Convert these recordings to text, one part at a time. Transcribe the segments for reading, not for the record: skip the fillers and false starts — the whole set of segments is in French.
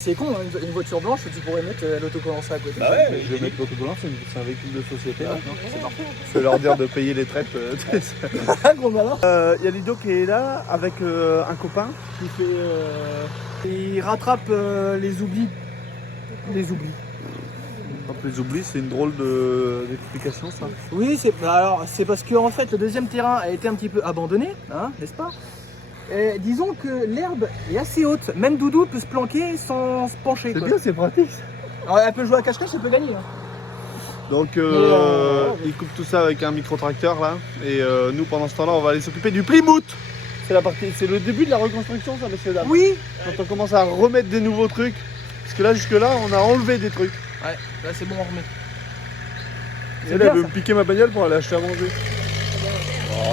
C'est con, hein, une voiture blanche, tu pourrais mettre l'autocollant à côté. Bah ouais, Je vais mettre l'autocollant, c'est un véhicule de société maintenant. C'est parfait. Je vais leur dire de payer les traites. Gros malin. Il y a Ludo qui est là avec un copain qui fait. Il rattrape les oublis. Les oublis. Les oublis, c'est une drôle d'explication ça. Oui, c'est parce que en fait le deuxième terrain a été un petit peu abandonné, hein, n'est-ce pas? Et disons que l'herbe est assez haute, même Doudou peut se planquer sans se pencher. C'est quoi. bien, c'est pratique. Alors, elle peut jouer à cache-cache, elle peut gagner. Hein. Donc il coupe tout ça avec un micro-tracteur là. Et nous pendant ce temps-là on va aller s'occuper du Plymouth. C'est le début de la reconstruction ça messieurs dames. Oui. Quand on commence à remettre des nouveaux trucs. Parce que là jusque là on a enlevé des trucs. Ouais, là c'est bon, on remet. Elle veut me piquer ma bagnole pour aller acheter à manger.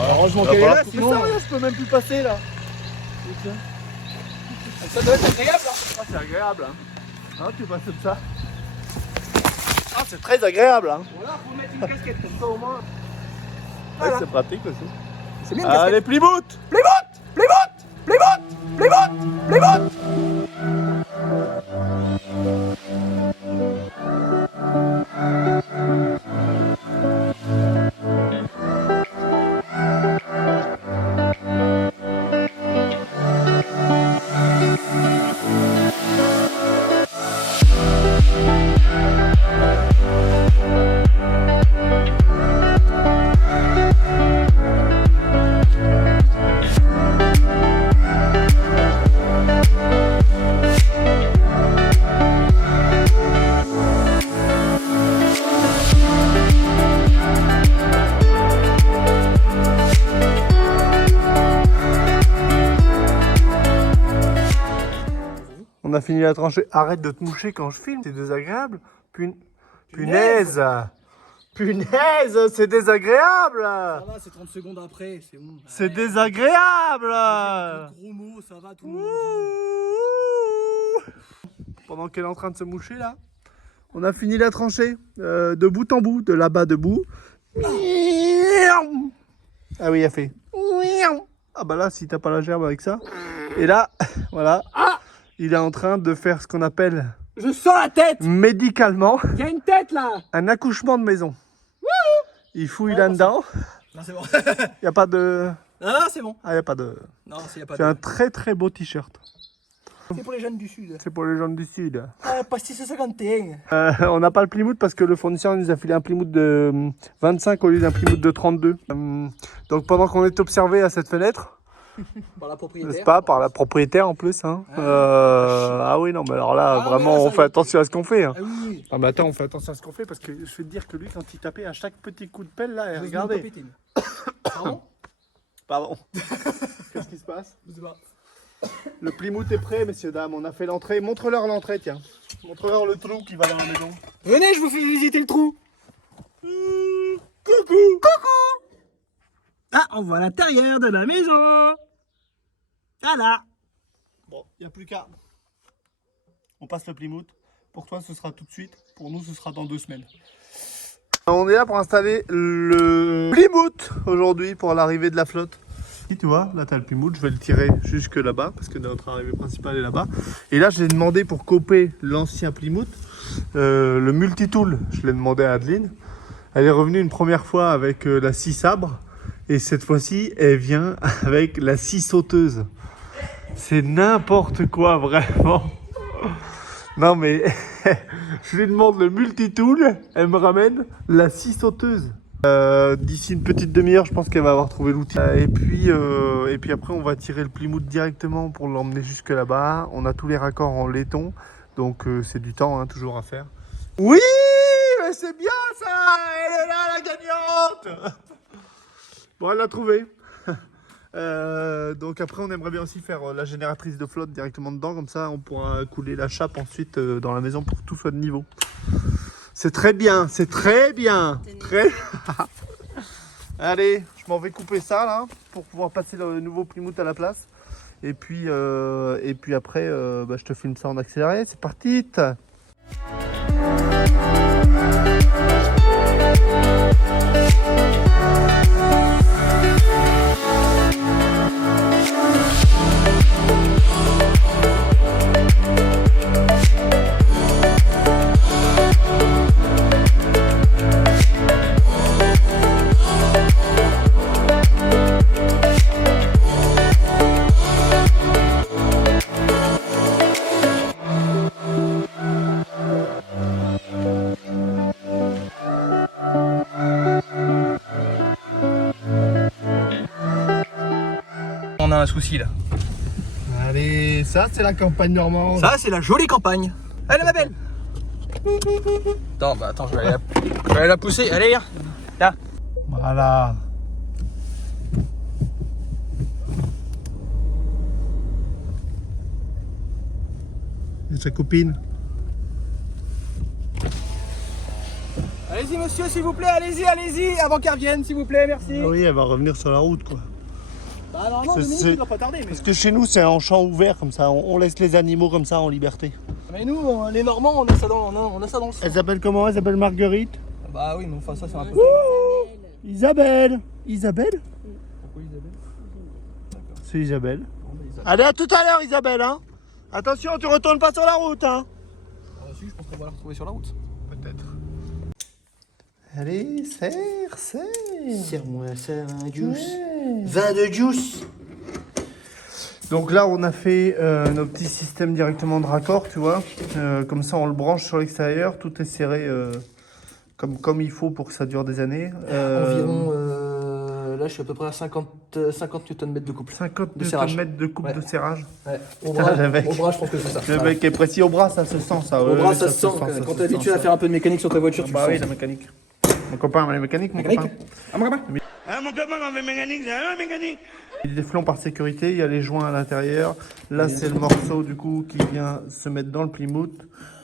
Heureusement qu'elle est là, sinon... Ça, je peux même plus passer là. Ça doit être agréable. Hein. Ah, c'est agréable hein. Tu passes comme ça. Ah c'est très agréable hein. Voilà, faut mettre une casquette comme ça au moins. Ouais, Voilà. c'est pratique aussi. C'est bien une casquette. Allez Plymouth. Plymouth. On a fini la tranchée. Arrête de te moucher quand je filme, c'est désagréable. Punaise. Punaise, c'est désagréable. Ça va, c'est 30 secondes après, c'est bon. C'est désagréable. Gros mots, ça va tout le monde. Pendant qu'elle est en train de se moucher là, on a fini la tranchée de bout en bout, de là-bas debout. Ah oui, il a fait. Ah bah là, si t'as pas la gerbe avec ça. Et là, voilà. Il est en train de faire ce qu'on appelle Je sens la tête. médicalement Il y a une tête là. un accouchement de maison. Il fouille là-dedans. Non, c'est bon. Il n'y a pas de... Non, c'est bon. Ah, il n'y a pas de... Non, s'il y a pas C'est de... un très très beau t-shirt. C'est pour les jeunes du Sud. C'est pour les gens du Sud. Ah, pastis 51. On n'a pas le Plymouth parce que le fournisseur nous a filé un Plymouth de 25 au lieu d'un Plymouth de 32. Donc pendant qu'on est observé à cette fenêtre, Par la propriétaire. n'est-ce pas, par la propriétaire en plus. Hein. Ah oui, non, mais alors là, vraiment, oui, là, on ça fait y est. attention à ce qu'on fait. Hein. Ah oui. Ah mais attends, on fait attention à ce qu'on fait parce que je vais te dire que lui, quand il tapait à chaque petit coup de pelle, là, regardez. Pardon. Pardon. Qu'est-ce qui se passe? Je sais pas. Le Plymouth est prêt, messieurs, dames. On a fait l'entrée. Montre-leur l'entrée, tiens. Montre-leur le trou qui va dans la maison. Venez, je vous fais visiter le trou. Coucou. Ah, on voit l'intérieur de la maison. Voilà. Bon, il n'y a plus qu'à. On passe le Plymouth. Pour toi, ce sera tout de suite. Pour nous, ce sera dans 2 semaines. On est là pour installer le Plymouth aujourd'hui pour l'arrivée de la flotte. Tu vois, là, tu as le Plymouth. Je vais le tirer jusque là-bas parce que notre arrivée principale est là-bas. Et là, j'ai demandé pour coper l'ancien Plymouth, le multitool. Je l'ai demandé à Adeline. Elle est revenue une première fois avec la scie sabre. Et cette fois-ci, elle vient avec la scie sauteuse. C'est n'importe quoi, vraiment. Non, mais je lui demande le multitool, elle me ramène la scie sauteuse. D'ici une petite demi-heure, je pense qu'elle va avoir trouvé l'outil. Et puis après, on va tirer le Plymouth directement pour l'emmener jusque là-bas. On a tous les raccords en laiton, donc c'est du temps, hein, toujours à faire. Oui, mais c'est bien ça. Elle est là, la gagnante. Bon, elle l'a trouvé. Donc après on aimerait bien aussi faire la génératrice de flotte directement dedans, comme ça on pourra couler la chape ensuite dans la maison pour que tout soit de niveau. C'est très bien, c'est très bien. Très... Allez, je m'en vais couper ça là pour pouvoir passer le nouveau Plymouth à la place. Et puis après je te filme ça en accéléré, c'est parti. a un souci là. Allez, ça c'est la campagne normande. Ça, c'est la jolie campagne. Allez, ma belle. Attends, je vais aller la pousser. Allez, viens. Là. Voilà. Et sa copine. Allez-y, monsieur, s'il vous plaît. Allez-y, avant qu'elle revienne, s'il vous plaît, merci. Oui, elle va revenir sur la route quoi. Bah, normalement, Dominique, il doit pas tarder. Mais... Parce que chez nous c'est en champ ouvert comme ça, on laisse les animaux comme ça en liberté. Mais nous, les Normands, on a ça dans le sang. Elle s'appelle comment? Elle s'appelle Marguerite. Bah oui, mais enfin, ça, c'est un peu... Isabelle. Isabelle? Pourquoi Isabelle? C'est Isabelle. Bon, bah, Isabelle. Allez, à tout à l'heure Isabelle hein. Attention, tu retournes pas sur la route hein. Ah, si, je pense qu'on va la retrouver sur la route. Peut-être. Allez, serre. Serre-moi ça, un juice. Ouais. Vin de juice. Donc là, on a fait nos petits systèmes directement de raccord, tu vois. Comme ça, on le branche sur l'extérieur. Tout est serré comme il faut pour que ça dure des années. Environ, là, je suis à peu près à 50 Nm de couple. 50 de serrage. Nm de coupe Ouais. de serrage. Ouais. Au Putain, bras, le mec. je pense que c'est ça. Le mec est précis au bras, ça se sent ça. Au Ouais, bras, ouais, ça se sent. Quand t'es habitué à faire un peu de mécanique sur ta voiture, tu Bah le oui, sens. la mécanique. Mon copain, la mécanique, mon Mécanique. copain. Ah, mon copain. Mon copain, on fait mécanique, c'est un mécanique. Il y a des flons par sécurité, il y a les joints à l'intérieur. Là, c'est le morceau du coup qui vient se mettre dans le Plymouth.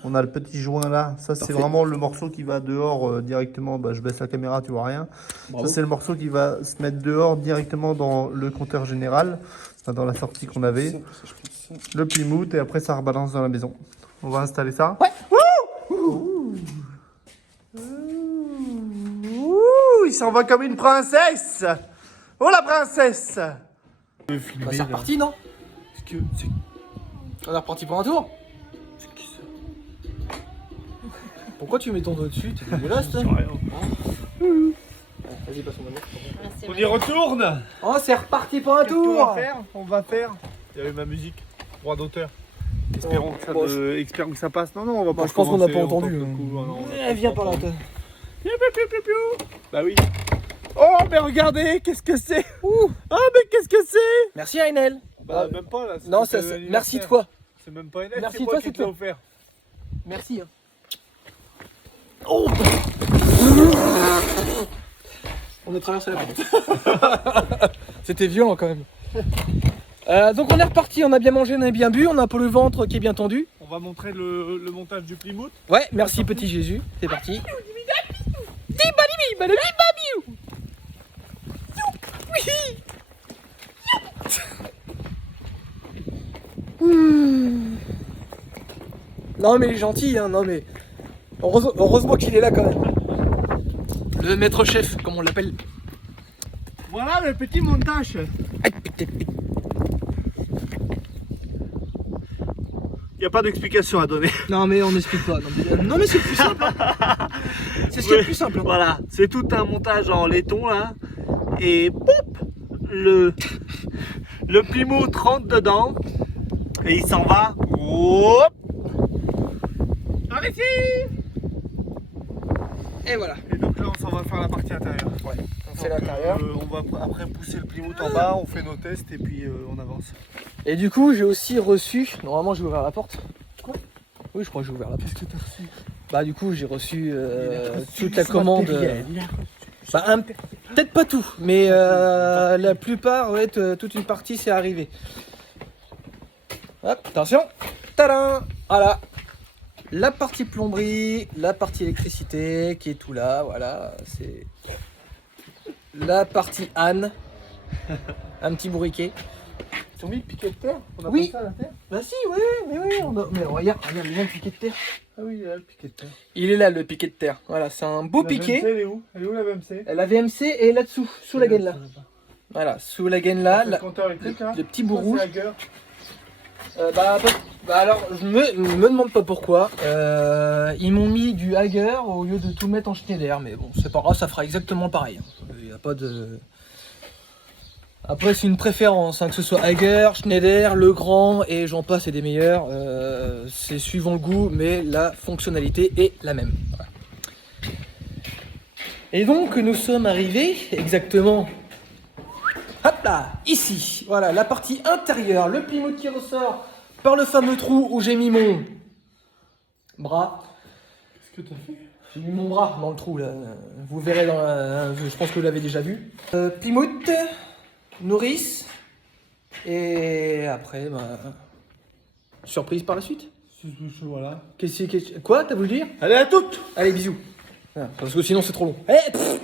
On a le petit joint là. Ça, c'est Parfait. vraiment le morceau qui va dehors directement. Bah, je baisse la caméra, tu vois rien. Bravo. Ça, c'est le morceau qui va se mettre dehors directement dans le compteur général. Enfin, dans la sortie qu'on avait. Le Plymouth et après, ça rebalance dans la maison. On va installer ça. Ouais. Ouh, il s'en va comme une princesse. Oh la princesse. Bah, c'est reparti, non? On est reparti pour un tour? C'est qui ça? Pourquoi tu mets ton doigt dessus? T'es dégueulasse, toi. Vas-y, passe mon main. On y retourne. Oh, c'est reparti pour un Qu'est-ce qu'on tour! va faire? On va faire. Il y avait ma musique, droit d'auteur. Espérons que ça, Bon, espérons que ça passe. Non, on va pas. je pense qu'on n'a pas recommencer, entendu. on tente le coup. Ah non, on a Eh, pas viens par là, entendu. toi. Piou, piou, piou, piou, piou. Bah oui. Oh, mais regardez, qu'est-ce que c'est? Oh, mais qu'est-ce que c'est? Merci, Ainel. Bah, même pas là. Non, ça, merci toi. C'est même pas une Merci c'est toi, moi c'est qui te l'ai toi. offert. Merci. Hein. Oh! On a traversé la porte. C'était violent quand même. Donc on est reparti, on a bien mangé, on a bien bu, on a un peu le ventre qui est bien tendu. On va montrer le montage du Plymouth. Ouais, merci petit Jésus, c'est parti. Non mais il est gentil, hein, non mais heureusement qu'il est là quand même. Le maître chef, comme on l'appelle. Voilà le petit montage. Il n'y a pas d'explication à donner. Non mais on n'explique pas. Non mais c'est le plus simple. Hein. C'est ce qui est le plus simple. Hein. Voilà, c'est tout un montage en laiton là. Et pop, le Plymouth rentre dedans. Et il s'en va. Hop. Par ici. Et voilà. Et donc là on s'en va faire la partie intérieure. Ouais. On fait l'intérieur. On va après pousser le Plymouth en bas, on fait nos tests et puis on avance. Et du coup j'ai aussi reçu. Normalement j'ai ouvert la porte. Quoi? Oui je crois que j'ai ouvert la porte. Qu'est-ce que t'as reçu? Bah du coup j'ai reçu toute la commande. Bah, peut-être pas tout, mais la plupart, ouais, toute une partie c'est arrivé. Hop, attention, tadam, voilà. La partie plomberie, la partie électricité qui est tout là, voilà, c'est la partie Anne, un petit bourriquet. Ils ont mis le piquet de terre? On a Oui. pas ça à la terre? Bah si, oui, mais oui, mais regarde, il y a le piquet de terre. Ah oui, il y a le piquet de terre. Il est là le piquet de terre, voilà, c'est un beau La piquet. VMC, elle est où? Elle est où la VMC? La VMC est là-dessous, sous la gaine là. Voilà, sous la gaine là, Le compteur électrique là? le petit bout rouge. C'est Hager. Bah alors, je me demande pas pourquoi. Ils m'ont mis du Hager au lieu de tout mettre en Schneider, mais bon, c'est pas grave, ça fera exactement pareil. Il y a pas de. Après, c'est une préférence, hein, que ce soit Hager, Schneider, Legrand et j'en passe et des meilleurs. C'est suivant le goût, mais la fonctionnalité est la même. Voilà. Et donc, nous sommes arrivés exactement. Hop, hop là, ici, voilà, la partie intérieure, le Plymouth qui ressort par le fameux trou où j'ai mis mon bras. Qu'est-ce que t'as fait? J'ai mis mon bras dans le trou là, vous verrez dans la... je pense que vous l'avez déjà vu. Plymouth, nourrice, et après, bah, surprise par la suite. Voilà. Quoi, t'as voulu dire? Allez, à toutes! Allez, bisous. Ah, parce que sinon c'est trop long. Eh, pff.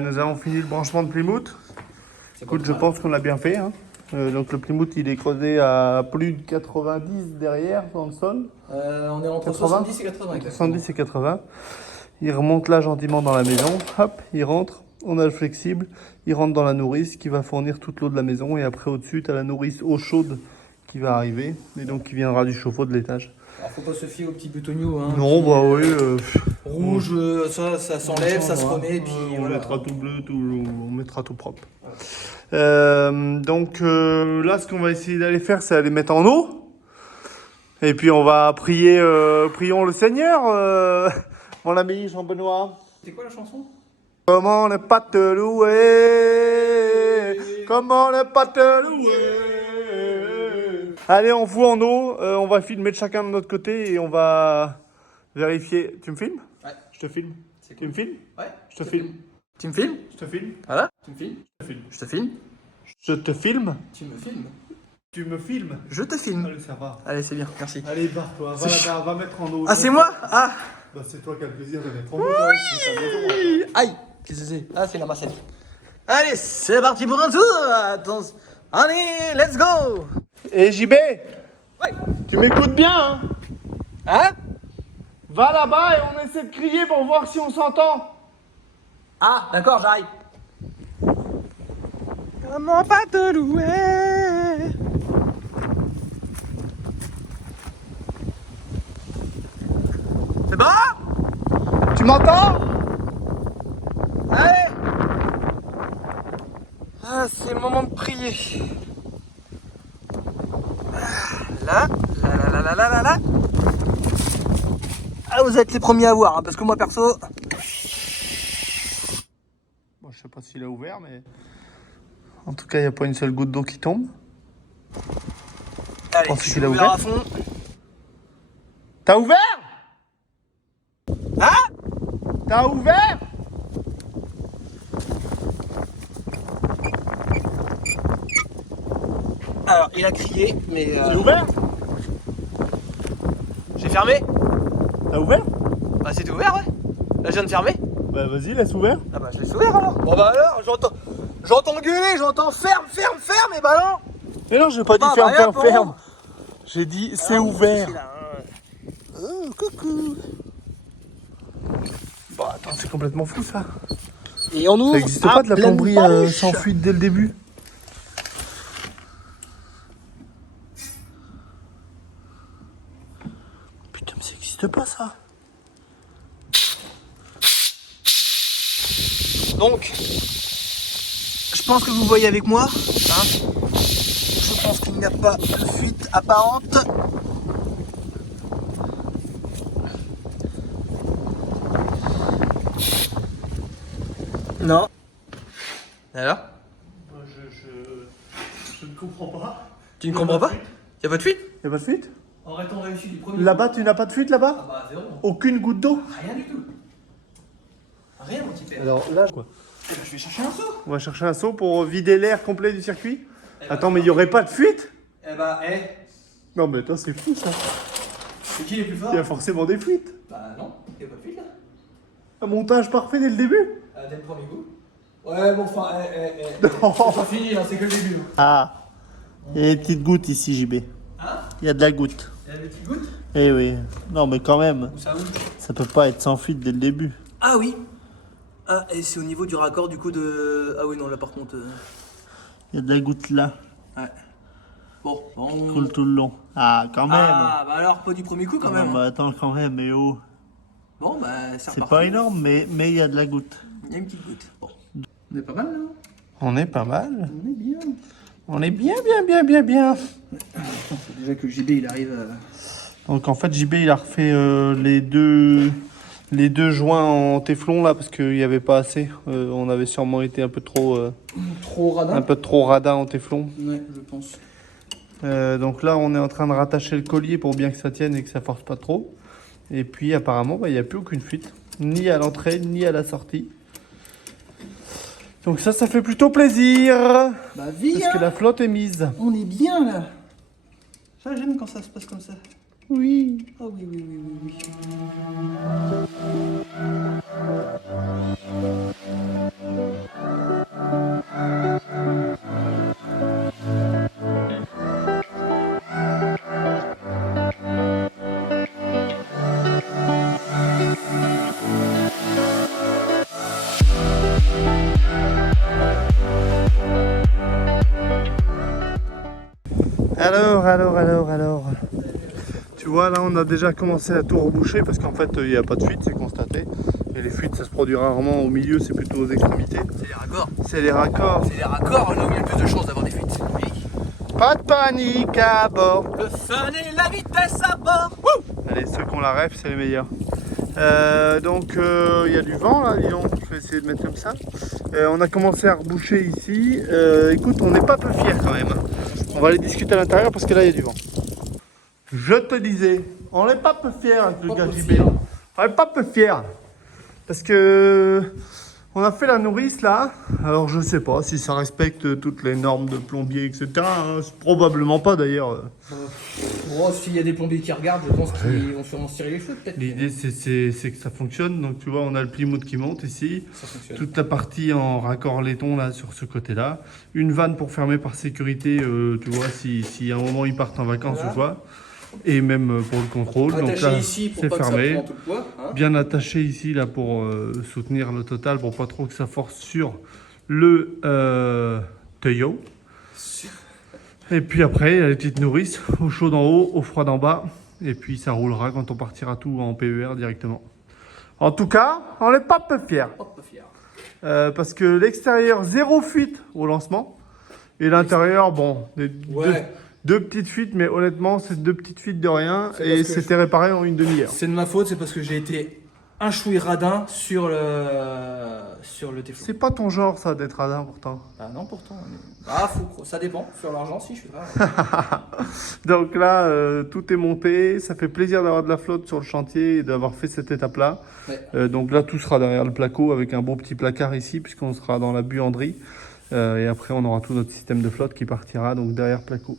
Nous avons fini le branchement de Plymouth. Écoute, je pense qu'on l'a bien fait. Hein. Donc le Plymouth, il est creusé à plus de 90 derrière dans le sol. On est entre 80, 70 et 80. 70 et 80. Il remonte là gentiment dans la maison. Hop, il rentre. On a le flexible. Il rentre dans la nourrice qui va fournir toute l'eau de la maison. Et après, au-dessus, tu as la nourrice eau chaude qui va arriver. Et donc, qui viendra du chauffe-eau de l'étage. Alors, faut pas se fier aux petits boutonniaux. Hein, Non, qui, bah oui. rouge, ça s'enlève, ça se remet. Puis, on voilà. mettra tout bleu, on mettra tout propre. Donc là, ce qu'on va essayer d'aller faire, c'est aller mettre en eau. Et puis on va prier, prions le Seigneur, mon ami Jean-Benoît. C'est quoi la chanson? Comment ne pas te louer? Comment ne pas te louer? Allez, on fout en eau. On va filmer de chacun de notre côté et on va vérifier. Tu me filmes? Ouais. Je te filme. C'est Tu me filmes? Ouais. Je te filme. Tu me filmes? Je te filme. Voilà. Tu me filmes? Je te filme. Je te filme. Je te filme. Tu me filmes. Tu me filmes. Je te filme. Allez, ça va. Allez, c'est bien, merci. Allez, barre-toi. Va là-bas, va mettre en eau. Ah, c'est moi? Ah! Bah, c'est toi qui as le plaisir de mettre en eau. Là, c'est ta maison. Aïe! Qu'est-ce que c'est? Ah, c'est la massette. Allez, c'est parti pour un tour! Attention. Allez, let's go! Et JB, Ouais! tu m'écoutes bien, hein? Hein? Va là-bas et on essaie de crier pour voir si on s'entend. Ah, d'accord, j'arrive. Comment pas te louer? C'est bon? Tu m'entends? Allez! Ah, c'est le moment de prier. Là, là. Ah, vous êtes les premiers à voir, hein, parce que moi perso. Bon, je sais pas s'il a ouvert, mais en tout cas, il n'y a pas une seule goutte d'eau qui tombe. Allez, pense je suis qu'il a ouvert ouvert. à fond. T'as ouvert? Hein? T'as ouvert? Alors, il a crié, mais. J'ai ouvert? J'ai fermé? T'as ouvert? Bah, c'était ouvert, ouais. Là, je viens de fermer. Bah, vas-y, laisse ouvert. Ah, bah, je laisse ouvert alors. Bon, bah, alors, j'entends gueuler, j'entends ferme, et bah, non. Mais non, j'ai pas dit Bah, ferme, rien, ferme, ferme. Laurent. J'ai dit c'est Ah, ouvert. c'est là, hein. Oh, coucou. Bon, attends, c'est complètement fou ça. Et on ouvre. Ça n'existe pas de la pleine plomberie bâche. sans fuite dès le début. Putain, mais ça n'existe pas ça. Donc, je pense que vous voyez avec moi. Hein, je pense qu'il n'y a pas de fuite apparente. Non. Alors? Je ne comprends pas. Tu ne comprends pas? Il n'y a pas de fuite? Il n'y a pas de fuite? Aurait-on réussi du premier Là-bas, tu n'as pas de fuite là-bas? Ah bah zéro. Aucune goutte d'eau? Rien du tout. Rien, mon petit père. Alors là, quoi? Eh ben, je vais chercher un seau. On va chercher un seau pour vider l'air complet du circuit. Eh ben, Attends, mais il n'y aurait pas de fuite? Eh bah, Non, mais attends, c'est fou ça. c'est qui les plus forts? Il y a forcément des fuites. Bah non, il y a pas de fuite là. Un montage parfait dès le début. Dès le premier coup. Ouais, bon, enfin, Non. c'est pas fini, hein, c'est que le début. Hein. Ah, il y a des petites gouttes ici, JB. Hein? Il y a de la goutte. Il y a des petites gouttes? Eh oui. Non, mais quand même, Où ça où? ça peut pas être sans fuite dès le début. Ah oui. Ah, et c'est au niveau du raccord du coup de... Ah oui, non, là par contre... Il y a de la goutte là, Ouais. Bon, qui coule tout le long. Ah, quand même. Ah, bah alors, pas du premier coup quand Non, même. bah Hein. attends, quand même, mais oh. Bon, bah c'est C'est reparti. pas énorme, mais il y a de la goutte. Il y a une petite goutte. Bon. On est pas mal là. On est pas mal. On est bien. On est bien. Faut déjà que JB il arrive Donc en fait, JB il a refait les deux joints en téflon là parce qu'il n'y avait pas assez. On avait sûrement été un peu trop radin. un peu trop radin en téflon. Ouais, je pense. Donc là, on est en train de rattacher le collier pour bien que ça tienne et que ça force pas trop. Et puis apparemment, il n'y a plus aucune fuite, ni à l'entrée ni à la sortie. Donc ça fait plutôt plaisir. Bah viens. Parce que la flotte est mise. On est bien là. Ça j'aime quand ça se passe comme ça. Oui. Ah oui. Alors. Tu vois, là, on a déjà commencé à tout reboucher parce qu'en fait, il n'y a pas de fuite, c'est constaté. Et les fuites, ça se produit rarement au milieu, c'est plutôt aux extrémités. C'est les raccords. C'est les raccords. C'est les raccords là où il y a le plus de chances d'avoir des fuites. Oui. Pas de panique à bord. Le fun et la vitesse à bord. Wouh. Allez, ceux qui ont la ref, c'est les meilleurs. Donc, il y a du vent là, disons. Je vais essayer de mettre comme ça. On a commencé à reboucher ici. Écoute, on n'est pas peu fiers quand même. On va aller discuter à l'intérieur parce que là, il y a du vent. Je te disais, on n'est pas peu fiers avec le gars JB. On n'est pas peu fiers. Parce que on a fait la nourrice là. Alors je sais pas si ça respecte toutes les normes de plombier, etc. Hein. Probablement pas d'ailleurs. Bon, s'il y a des plombiers qui regardent, je pense qu'ils vont sûrement se tirer les cheveux peut-être. L'idée c'est que ça fonctionne. Donc tu vois, on a le Plymouth qui monte ici. Ça fonctionne. Toute la partie en raccord laiton là sur ce côté-là. Une vanne pour fermer par sécurité, tu vois, si à un moment ils partent en vacances Voilà. ou quoi. Et même pour le contrôle. Attaché Donc là, ici pour c'est pas fermé. que ça prenne tout le poids. Hein. Bien attaché ici là pour soutenir le total, pour pas trop que ça force sur le tuyau. Et puis après, il y a les petites nourrices, au chaud d'en haut, au froid d'en bas. Et puis ça roulera quand on partira tout en PER directement. En tout cas, on n'est pas peu fiers. Hop, pas fier. Parce que l'extérieur, zéro fuite au lancement. Et l'intérieur, bon, Ouais. deux petites fuites, mais honnêtement, c'est deux petites fuites de rien. C'est Et parce que c'était réparé en une demi-heure. C'est de ma faute, c'est parce que j'ai été un chouï radin sur le téflon. C'est pas ton genre ça d'être radin pourtant. Ah non, pourtant. Ah, ça dépend. Sur l'argent, si, je suis là. Donc là, tout est monté. Ça fait plaisir d'avoir de la flotte sur le chantier et d'avoir fait cette étape-là. Ouais. Donc là, tout sera derrière le placo avec un beau petit placard ici, puisqu'on sera dans la buanderie. Et après, on aura tout notre système de flotte qui partira donc derrière placo.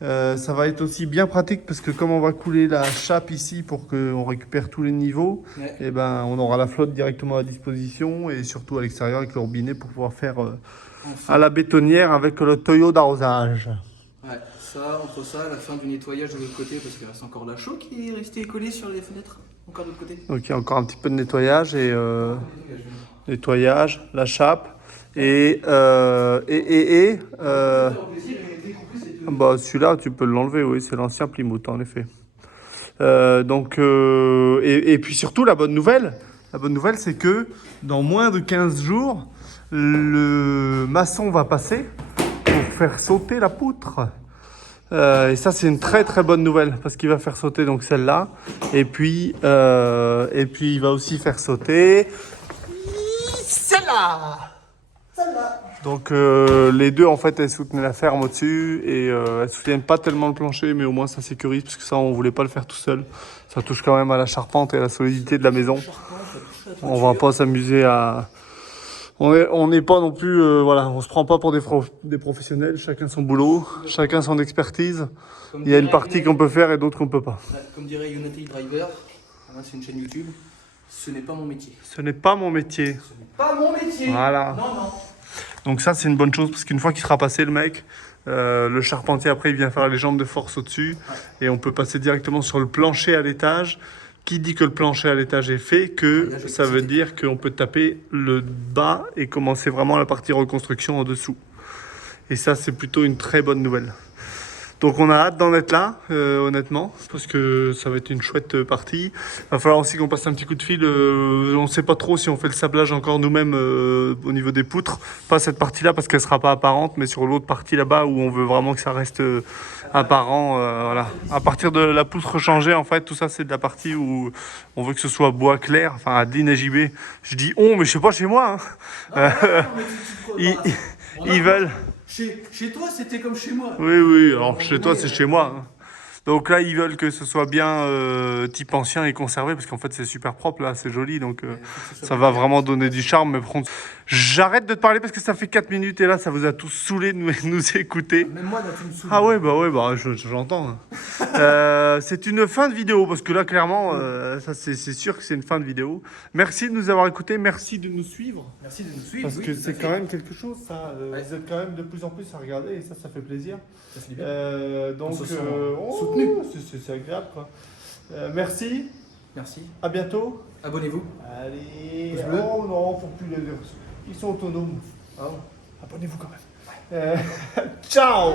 Ça va être aussi bien pratique parce que comme on va couler la chape ici pour qu'on récupère tous les niveaux, Ouais. et ben, on aura la flotte directement à disposition et surtout à l'extérieur avec le robinet pour pouvoir faire Enfin. à la bétonnière avec le tuyau d'arrosage. Ouais, ça, entre ça, la fin du nettoyage de l'autre côté, parce qu'il reste encore la chaux qui est restée collée sur les fenêtres. Encore de l'autre côté. Donc il y a encore un petit peu de nettoyage et nettoyage, la chape bah celui-là tu peux l'enlever, oui, c'est l'ancien Plymouth en effet. Et puis surtout la bonne nouvelle c'est que dans moins de 15 jours, le maçon va passer pour faire sauter la poutre. Et ça c'est une très très bonne nouvelle parce qu'il va faire sauter donc celle-là et puis il va aussi faire sauter celle-là. Donc les deux en fait elles soutenaient la ferme au-dessus et elles soutiennent pas tellement le plancher, mais au moins ça sécurise parce que ça on voulait pas le faire tout seul. Ça touche quand même à la charpente et à la solidité de la maison. On va pas s'amuser à... On n'est pas non plus... voilà, on se prend pas pour des professionnels, chacun son boulot, chacun son expertise. Il y a une partie qu'on peut faire et d'autres qu'on peut pas. Comme dirait United Driver, c'est une chaîne YouTube, ce n'est pas mon métier. Ce n'est pas mon métier. Ce n'est pas mon métier. Voilà. Non, non. Donc ça c'est une bonne chose parce qu'une fois qu'il sera passé le mec, le charpentier après il vient faire les jambes de force au-dessus et on peut passer directement sur le plancher à l'étage. Qui dit que le plancher à l'étage est fait, que ça veut dire qu'on peut taper le bas et commencer vraiment la partie reconstruction en dessous. Et ça c'est plutôt une très bonne nouvelle. Donc on a hâte d'en être là, honnêtement, parce que ça va être une chouette partie. Il va falloir aussi qu'on passe un petit coup de fil. On ne sait pas trop si on fait le sablage encore nous-mêmes au niveau des poutres. Pas cette partie-là parce qu'elle ne sera pas apparente, mais sur l'autre partie là-bas où on veut vraiment que ça reste apparent. Voilà. À partir de la poutre changée, en fait, tout ça c'est de la partie où on veut que ce soit bois clair, enfin Adeline et JB. Je dis on, mais je sais pas chez moi. Hein. Ils veulent... Chez toi, c'était comme chez moi. Oui, oui, alors chez toi, c'est chez moi. Hein. Donc là, ils veulent que ce soit bien type ancien et conservé, parce qu'en fait, c'est super propre, là, c'est joli, donc ça va vraiment donner du charme. Mais par contre, j'arrête de te parler parce que ça fait 4 minutes, et là, ça vous a tous saoulé de nous écouter. Même moi, là, tu me saoules. Ah ouais, bah j'entends. C'est une fin de vidéo, parce que là, clairement, ça c'est sûr que c'est une fin de vidéo. Merci de nous avoir écoutés, merci de nous suivre. Merci de nous suivre. Parce oui, que tout à c'est fait. quand même quelque chose, ça. Ouais. Vous êtes quand même de plus en plus à regarder, et ça fait plaisir. Ça fait du bien. Donc, On se sent oh, soutenu. c'est agréable, quoi. Merci, Merci. à bientôt. Abonnez-vous. Allez, Pouce bleu. oh non, faut plus les dire. Ils sont autonomes. Ah bon. Abonnez-vous quand même. Ciao.